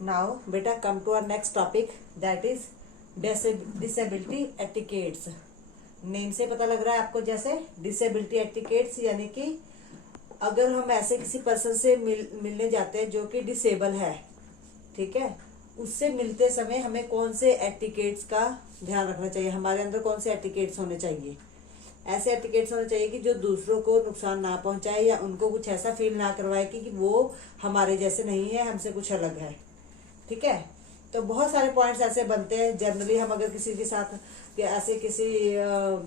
Now, beta, come to our next topic, that is disability etiquettes. Name से पता लग रहा है आपको, जैसे डिसेबिलिटी एटिकेट्स, यानी कि अगर हम ऐसे किसी पर्सन से मिलने जाते हैं जो कि डिसेबल है, ठीक है, उससे मिलते समय हमें कौन से एटिकेट्स का ध्यान रखना चाहिए, हमारे अंदर कौन से एटिकेट्स होने चाहिए। ऐसे एटिकेट्स होने चाहिए कि जो दूसरों को नुकसान ना पहुंचाए या उनको कुछ ऐसा फील ना करवाए कि वो हमारे जैसे नहीं है, हमसे कुछ अलग है। ठीक है, तो बहुत सारे पॉइंट्स ऐसे बनते हैं। जनरली हम अगर किसी के साथ ऐसे किसी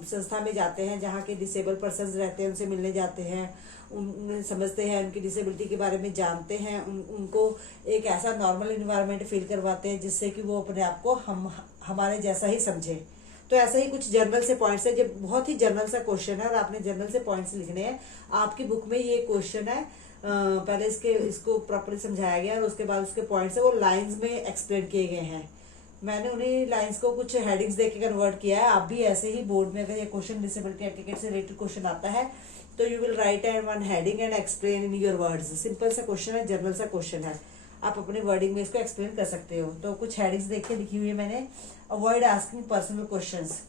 संस्था में जाते हैं जहाँ के डिसेबल पर्सन रहते हैं, उनसे मिलने जाते हैं, उन समझते हैं, उनकी डिसेबिलिटी के बारे में जानते हैं, उनको एक ऐसा नॉर्मल इन्वायरमेंट फील करवाते हैं जिससे कि वो अपने आप को हमारे जैसा ही समझे। तो ऐसे ही कुछ जर्नल से पॉइंट्स है, जो बहुत ही जर्नल सा क्वेश्चन है और आपने जर्नल से पॉइंट्स लिखने हैं। आपकी बुक में ये क्वेश्चन है, पहले इसको प्रॉपर्ली समझाया गया और उसके बाद उसके पॉइंट्स है वो लाइंस में एक्सप्लेन किए गए हैं। मैंने उन्हीं लाइंस को कुछ हेडिंग्स देके कन्वर्ट किया है। आप भी ऐसे ही बोर्ड में अगर ये क्वेश्चन डिसेबिलिटी एटिकेट से रिलेटेड क्वेश्चन आता है तो you will write and one heading and explain in your words. Simple सा क्वेश्चन है, जर्नल सा क्वेश्चन है, आप अपने वर्डिंग में इसको एक्सप्लेन कर सकते हो। तो कुछ हेडिंग्स देख के लिखी हुई है मैंने। अवॉइड आस्किंग पर्सनल क्वेश्चंस,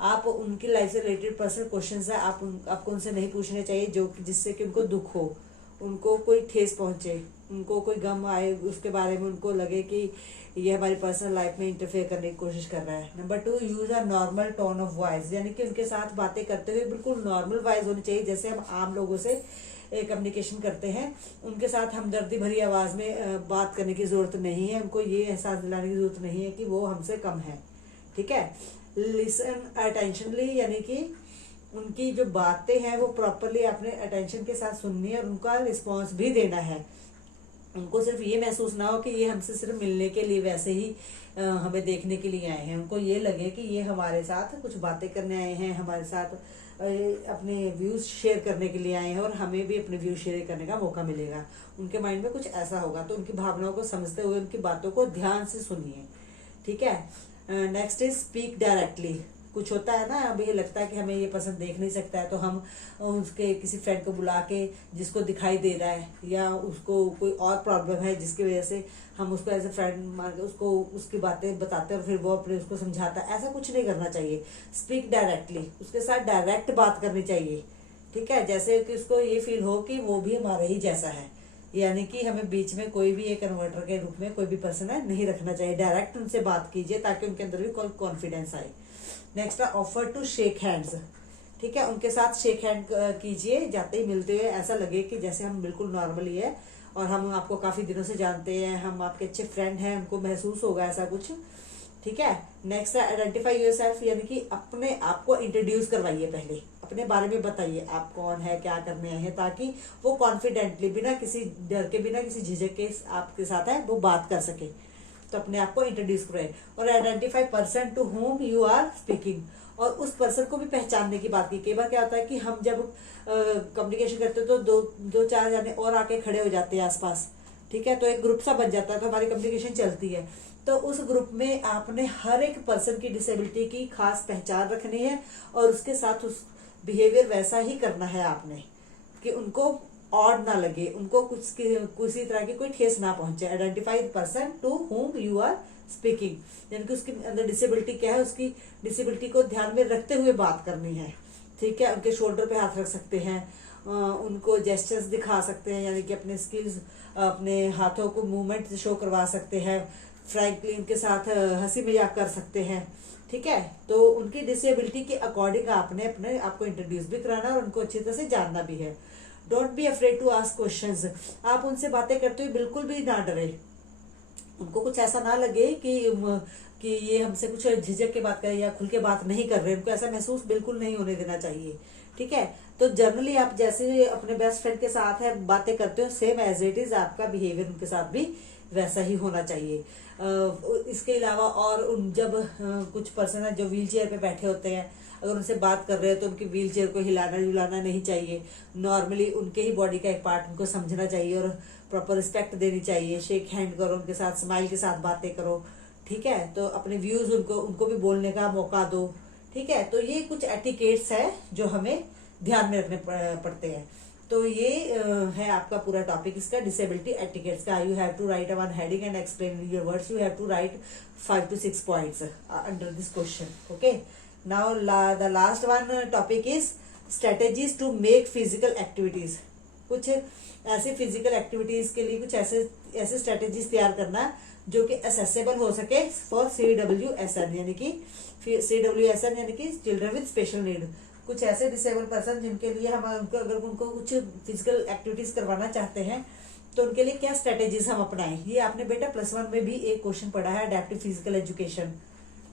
आप उनकी लाइफ से रिलेटेड पर्सनल क्वेश्चंस है, आपको उनसे नहीं पूछने चाहिए जो जिससे कि उनको दुख हो, उनको कोई ठेस पहुंचे, उनको कोई गम आए, उसके बारे में उनको लगे कि ये हमारी पर्सनल लाइफ में इंटरफेयर करने की कोशिश कर रहा है। Number 2, use a normal tone of voice, यानी कि उनके साथ बातें करते हुए बिल्कुल नॉर्मल वॉइस होनी चाहिए, जैसे हम आम लोगों से कम्युनिकेशन करते हैं। उनके साथ हमदर्दी भरी आवाज में बात करने की जरूरत नहीं है, उनको ये एहसास दिलाने की जरूरत नहीं है कि वो हमसे कम है। ठीक है, लिसन अटेंशनली, यानी कि उनकी जो बातें हैं वो प्रॉपरली आपने अटेंशन के साथ सुननी है और उनका रिस्पॉन्स भी देना है। उनको सिर्फ ये महसूस ना हो कि ये हमसे सिर्फ मिलने के लिए वैसे ही हमें देखने के लिए आए हैं। उनको ये लगे कि ये हमारे साथ कुछ बातें करने आए हैं, हमारे साथ अपने व्यूज शेयर करने के लिए आए हैं और हमें भी अपने व्यूज शेयर करने का मौका मिलेगा। उनके माइंड में कुछ ऐसा होगा, तो उनकी भावनाओं को समझते हुए उनकी बातों को ध्यान से सुनिए। ठीक है, नेक्स्ट इज स्पीक डायरेक्टली। कुछ होता है ना, अब ये लगता है कि हमें ये पसंद देख नहीं सकता है, तो हम उसके किसी फ्रेंड को बुला के जिसको दिखाई दे रहा है या उसको कोई और प्रॉब्लम है जिसकी वजह से हम उसको एज ए फ्रेंड मान के उसको उसकी बातें बताते हैं और फिर वो अपने उसको समझाता है, ऐसा कुछ नहीं करना चाहिए। स्पीक डायरेक्टली, उसके साथ डायरेक्ट बात करनी चाहिए। ठीक है, जैसे कि उसको ये फील हो कि वो भी हमारे ही जैसा है, यानी कि हमें बीच में कोई भी एक कन्वर्टर के रूप में कोई भी पर्सन है नहीं रखना चाहिए। डायरेक्ट उनसे बात कीजिए ताकि उनके अंदर भी कोई कॉन्फिडेंस आए। नेक्स्ट है ऑफर टू शेक हैंड्स। ठीक है, उनके साथ शेक हैंड कीजिए, जाते ही मिलते हुए ऐसा लगे कि जैसे हम बिल्कुल नॉर्मली है और हम आपको काफी दिनों से जानते हैं, हम आपके अच्छे फ्रेंड हैं, उनको महसूस होगा ऐसा कुछ। ठीक है, नेक्स्ट है आइडेंटिफाई योरसेल्फ, यानी कि अपने आप को इंट्रोड्यूस करवाइए, पहले अपने बारे में बताइए आप कौन है, क्या करने आए हैं, ताकि वो कॉन्फिडेंटली बिना किसी डर के, बिना किसी झिझक के आपके साथ है वो बात कर सके। तो अपने आप को इंट्रोड्यूस कराए। और identify person to whom you are speaking, और उस पर्सन को भी पहचानने की बात की। कई बार क्या होता है कि हम जब कम्युनिकेशन करते हैं तो दो चार जाने और आके खड़े हो जाते हैं आसपास। ठीक है, तो एक ग्रुप सा बन जाता है, तो हमारी कम्युनिकेशन चलती है। तो उस ग्रुप में आपने हर एक पर्सन की डिसेबिलिटी की खास पहचान रखनी है और उसके साथ उस बिहेवियर वैसा ही करना है आपने कि उनको ऑड ना लगे, उनको किसी तरह की कोई ठेस ना पहुंचे। Identify the person to whom you are speaking, यानी कि उसके अंदर डिसेबिलिटी क्या है, उसकी डिसेबिलिटी को ध्यान में रखते हुए बात करनी है। ठीक है, उनके शोल्डर पे हाथ रख सकते हैं, उनको जेस्चर्स दिखा सकते हैं, यानी कि अपने स्किल्स, अपने हाथों को मूवमेंट शो करवा सकते हैं, फ्रैंकली उनके साथ हंसी मजाक कर सकते हैं। ठीक है, तो उनकी डिसेबिलिटी के अकॉर्डिंग आपने अपने आपको इंट्रोड्यूस भी कराना है और उनको अच्छी तरह से जानना भी है। Don't be afraid to ask questions, आप उनसे बातें करते हुए बिल्कुल भी ना डरे। उनको कुछ ऐसा ना लगे कि ये हमसे कुछ झिझक के बात करें या खुल के बात नहीं कर रहे, उनको ऐसा महसूस बिल्कुल नहीं होने देना चाहिए। ठीक है, तो जनरली आप जैसे अपने बेस्ट फ्रेंड के साथ है बातें करते हो, सेम एज इट इज आपका बिहेवियर उनके साथ भी वैसा ही होना चाहिए। इसके अलावा और जब कुछ पर्सन है जो व्हील चेयर पे बैठे होते हैं, अगर उनसे बात कर रहे हो तो उनकी व्हील चेयर को हिलाना डुलाना नहीं चाहिए। नॉर्मली उनके ही बॉडी का एक पार्ट उनको समझना चाहिए और प्रॉपर रिस्पेक्ट देनी चाहिए। शेक हैंड करो उनके साथ, स्माइल के साथ बातें करो। ठीक है, तो अपने व्यूज उनको भी बोलने का मौका दो। ठीक है, तो ये कुछ एटिकेट्स है जो हमें ध्यान में रखने पड़ते हैं। तो तो ये है आपका पूरा टॉपिक इसका डिसेबिलिटी एटिकेट्स का। You have to write one heading and explain your words. You have to write 5 to 6 points under this question. Okay, now the last one topic is strategies to make physical activities. कुछ ऐसे physical activities के लिए कुछ ऐसे strategies तैयार करना जो कि एसेसेबल हो सके फॉर CWSN, यानी कि CWSN यानी कि चिल्ड्रन विद स्पेशल नीड। कुछ ऐसे डिसेबल पर्सन जिनके लिए हम उनको अगर उनको कुछ फिजिकल एक्टिविटीज करवाना चाहते हैं तो उनके लिए क्या स्ट्रेटेजीज हम अपनाएं। ये आपने बेटा +1 में भी एक क्वेश्चन पढ़ा है, अडेप्टिव फिजिकल एजुकेशन।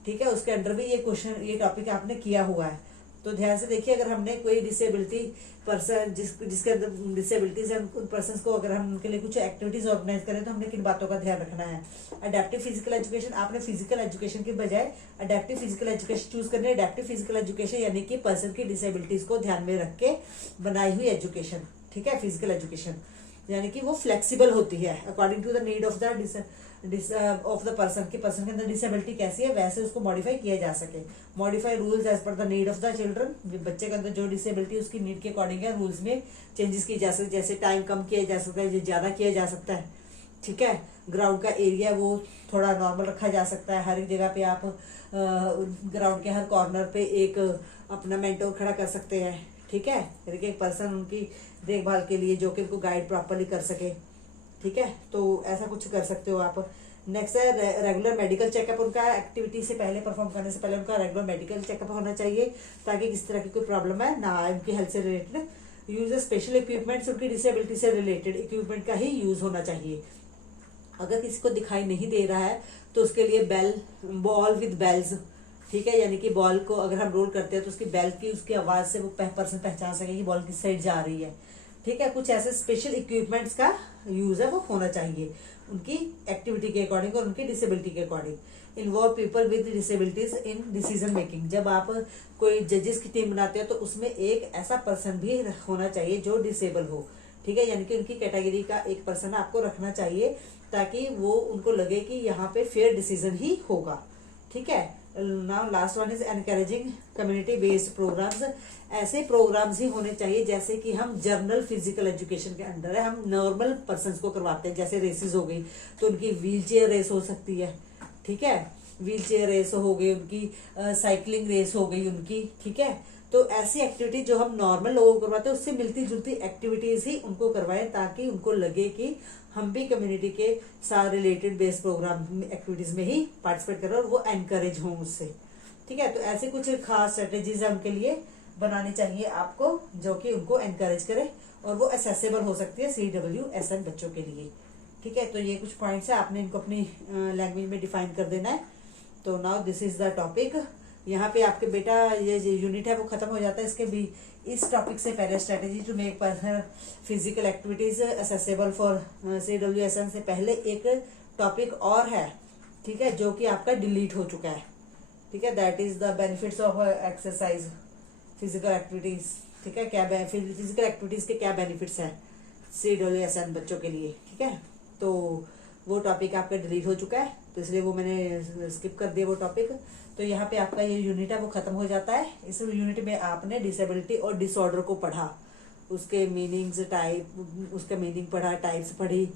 ठीक है, उसके अंडर भी ये टॉपिक आपने किया हुआ है। तो ध्यान से देखिए, अगर हमने कोई डिसेबिलिटी पर्सन जिसके अंदर डिसेबिलिटीज है उन पर्सन को अगर हम उनके लिए कुछ एक्टिविटीज ऑर्गेनाइज करें तो हमने किन बातों का ध्यान रखना है। अडेप्टिव फिजिकल एजुकेशन, आपने फिजिकल एजुकेशन के बजाय अडेप्टिव फिजिकल एजुकेशन चूज करनी है। अडेप्टिव फिजिकल एजुकेशन यानी कि पर्सन की डिसेबिलिटीज को ध्यान में रख के बनाई हुई एजुकेशन। ठीक है, फिजिकल एजुकेशन यानी कि वो फ्लेक्सिबल होती है according to the need of the person की पर्सन के अंदर डिसेबिलिटी कैसी है वैसे उसको मॉडिफाई किया जा सके। Modify rules as per the need of the children, बच्चे के अंदर जो डिसेबिलिटी उसकी नीड के अकॉर्डिंग है रूल्स में चेंजेस की जा सकती है। जैसे टाइम कम किया जा सकता है, ज्यादा किया जा सकता है। ठीक है, ग्राउंड का एरिया वो थोड़ा नॉर्मल रखा जा सकता है। हर एक जगह पे आप ग्राउंड के हर कॉर्नर पे एक अपना मेंटोर खड़ा कर सकते हैं। ठीक है, एक पर्सन उनकी देखभाल के लिए जो कि उनको गाइड प्रॉपरली कर सके। ठीक है, तो ऐसा कुछ कर सकते हो आप। नेक्स्ट है रेगुलर मेडिकल चेकअप। उनका एक्टिविटी से पहले परफॉर्म करने से पहले उनका रेगुलर मेडिकल चेकअप होना चाहिए ताकि किसी तरह की कोई प्रॉब्लम है ना आए उनकी हेल्थ से रिलेटेड। यूज स्पेशल इक्विपमेंट्स, उनकी डिसेबिलिटी से रिलेटेड इक्विपमेंट का ही यूज होना चाहिए। अगर किसी को दिखाई नहीं दे रहा है तो उसके लिए बॉल विद बेल्स। ठीक है, यानी कि बॉल को अगर हम रोल करते हैं तो उसकी बेल की उसकी आवाज से वो पर्सन पहचान सके कि बॉल किस साइड जा रही है। ठीक है, कुछ ऐसे स्पेशल इक्विपमेंट्स का यूज है वो होना चाहिए उनकी एक्टिविटी के अकॉर्डिंग और उनकी डिसेबिलिटी के according. Involve people with disabilities in decision making. जब आप कोई जजेस की टीम बनाते हो तो उसमें एक ऐसा पर्सन भी होना चाहिए जो डिसेबल हो। ठीक है, यानी कि उनकी कैटेगरी का एक पर्सन आपको रखना चाहिए ताकि वो उनको लगे कि यहाँ पे फेयर डिसीजन ही होगा। ठीक है, now last one is encouraging community based programmes. ऐसे प्रोग्राम्स ही होने चाहिए जैसे कि हम जर्नल फिजिकल एजुकेशन के अंडर है हम नॉर्मल पर्सन्स को करवाते हैं। जैसे रेसेस हो गई तो उनकी व्हील चेयर रेस हो सकती है। ठीक है, व्हील चेयर रेस हो गई उनकी, साइकिलिंग रेस हो गई उनकी। ठीक है, तो ऐसी एक्टिविटी जो हम नॉर्मल लोगों को करवाते हैं उससे मिलती जुलती एक्टिविटीज ही उनको करवाएं ताकि उनको लगे कि हम भी कम्युनिटी के साथ रिलेटेड बेस्ड प्रोग्राम एक्टिविटीज में ही पार्टिसिपेट कर रहे हैं और वो एनकरेज हों उससे। ठीक है, तो ऐसे कुछ खास स्ट्रेटेजीज है उनके लिए बनानी चाहिए आपको जो कि उनको एनकरेज करे और वो एसेसेबल हो सकती है CWSN बच्चों के लिए। ठीक है, तो ये कुछ पॉइंट्स है, आपने इनको अपनी लैंग्वेज में डिफाइन कर देना है। तो now this is the topic. यहाँ पे आपके बेटा ये जो यूनिट है वो खत्म हो जाता है। इसके भी इस टॉपिक से पहले strategy to make personal physical activities accessible for CWSN से पहले एक टॉपिक और है। ठीक है, जो कि आपका डिलीट हो चुका है। ठीक है, that is the benefits of exercise physical activities. ठीक है, क्या फिजिकल एक्टिविटीज के क्या बेनिफिट्स हैं CWSN बच्चों के लिए। ठीक है, तो वो टॉपिक आपका डिलीट हो चुका है तो इसलिए वो मैंने स्किप कर दिया वो टॉपिक। तो यहाँ पे आपका ये यूनिट है वो खत्म हो जाता है। इस यूनिट में आपने डिसेबिलिटी और डिसऑर्डर को पढ़ा, उसके मीनिंग्स टाइप उसका मीनिंग पढ़ा, टाइप्स पढ़ी।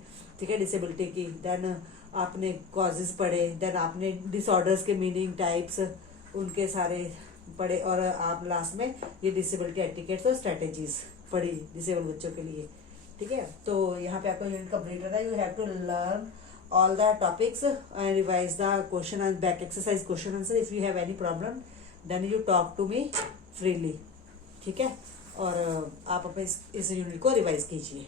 ठीक है, डिसेबिलिटी की। देन आपने कॉजेज पढ़े, देन आपने डिसऑर्डर्स के मीनिंग टाइप्स उनके सारे पढ़े और आप लास्ट में ये डिसेबिलिटी एटिकेट्स और स्ट्रेटेजीज पढ़ी डिसेबल बच्चों के लिए। ठीक है, तो यहाँ पे आपका यूनिट कंप्लीट होता है। You have to learn all the topics and revise the question and back exercise question answer. If you have any problem then you talk to me freely. ठीक है, और आप अपने इस यूनिट को रिवाइज कीजिए।